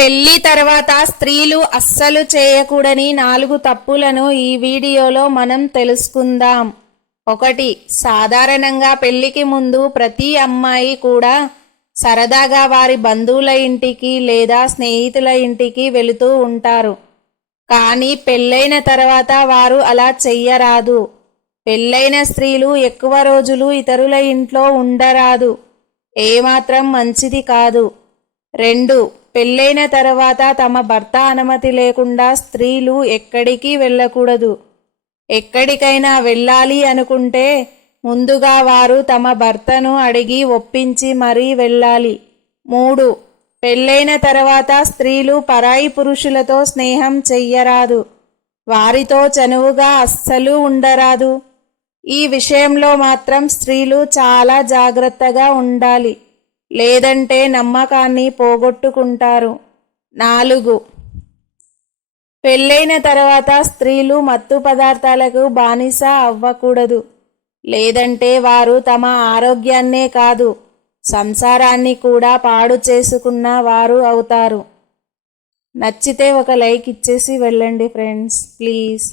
పెళ్లి తర్వాత స్త్రీలు అస్సలు చేయకూడని 4 తప్పులను ఈ వీడియోలో మనం తెలుసుకుందాం. 1. సాధారణంగా పెళ్లికి ముందు ప్రతి అమ్మాయి కూడా సరదాగా వారి బంధువుల ఇంటికి లేదా స్నేహితుల ఇంటికి వెళుతూ ఉంటారు. కానీ పెళ్ళైన తర్వాత వారు అలా చెయ్యరాదు. పెళ్ళైన స్త్రీలు ఎక్కువ రోజులు ఇతరుల ఇంట్లో ఉండరాదు. ఏమాత్రం మంచిది కాదు. 2. పెళ్ళైన తర్వాత తమ భర్త అనుమతి లేకుండా స్త్రీలు ఎక్కడికి వెళ్ళకూడదు. ఎక్కడికైనా వెళ్ళాలి అనుకుంటే ముందుగా వారు తమ భర్తను అడిగి ఒప్పించి మరీ వెళ్ళాలి. 3. పెళ్ళైన తర్వాత స్త్రీలు పరాయి పురుషులతో స్నేహం చెయ్యరాదు. వారితో చనువుగా అస్సలు ఉండరాదు. ఈ విషయంలో మాత్రం స్త్రీలు చాలా జాగ్రత్తగా ఉండాలి, లేదంటే నమ్మకాన్ని పోగొట్టుకుంటారు. 4. పెళ్ళైన తర్వాత స్త్రీలు మత్తు పదార్థాలకు బానిస అవ్వకూడదు, లేదంటే వారు తమ ఆరోగ్యాన్నే కాదు సంసారాన్ని కూడా పాడు చేసుకున్న వారు అవుతారు. నచ్చితే ఒక లైక్ ఇచ్చేసి వెళ్ళండి ఫ్రెండ్స్, ప్లీజ్.